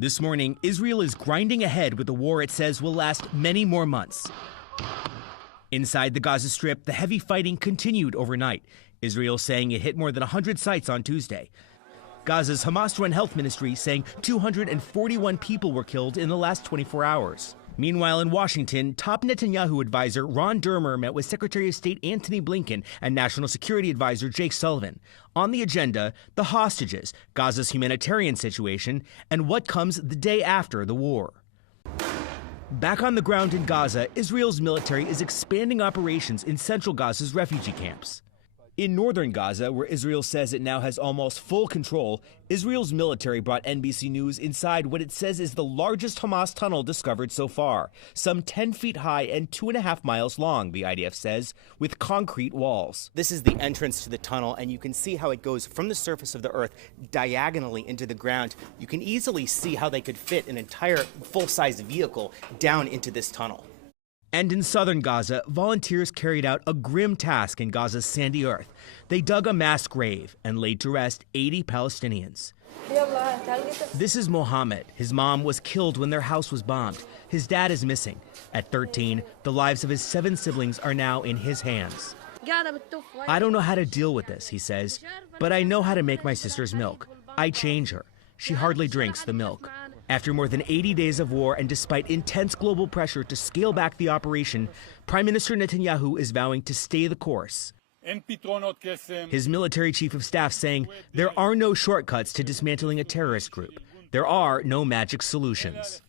This morning, Israel is grinding ahead with a war it says will last many more months. Inside the Gaza Strip, the heavy fighting continued overnight. Israel saying it hit more than 100 sites on Tuesday. Gaza's Hamas-run health ministry saying 241 people were killed in the last 24 hours. Meanwhile, in Washington, top Netanyahu advisor Ron Dermer met with Secretary of State Antony Blinken and National Security Advisor Jake Sullivan. On the agenda, the hostages, Gaza's humanitarian situation, and what comes the day after the war. Back on the ground in Gaza, Israel's military is expanding operations in central Gaza's refugee camps. In northern Gaza, where Israel says it now has almost full control, Israel's military brought NBC News inside what it says is the largest Hamas tunnel discovered so far, some 10 feet high and 2.5 miles long, the IDF says, with concrete walls. This is the entrance to the tunnel, and you can see how it goes from the surface of the earth diagonally into the ground. You can easily see how they could fit an entire full-size vehicle down into this tunnel. And in southern Gaza, volunteers carried out a grim task in Gaza's sandy earth. They dug a mass grave and laid to rest 80 Palestinians. This is Mohammed. His mom was killed when their house was bombed. His dad is missing. At 13, the lives of his 7 siblings are now in his hands. I don't know how to deal with this, he says, but I know how to make my sister's milk. I change her. She hardly drinks the milk. After more than 80 days of war and despite intense global pressure to scale back the operation, Prime Minister Netanyahu is vowing to stay the course. His military chief of staff saying there are no shortcuts to dismantling a terrorist group. There are no magic solutions.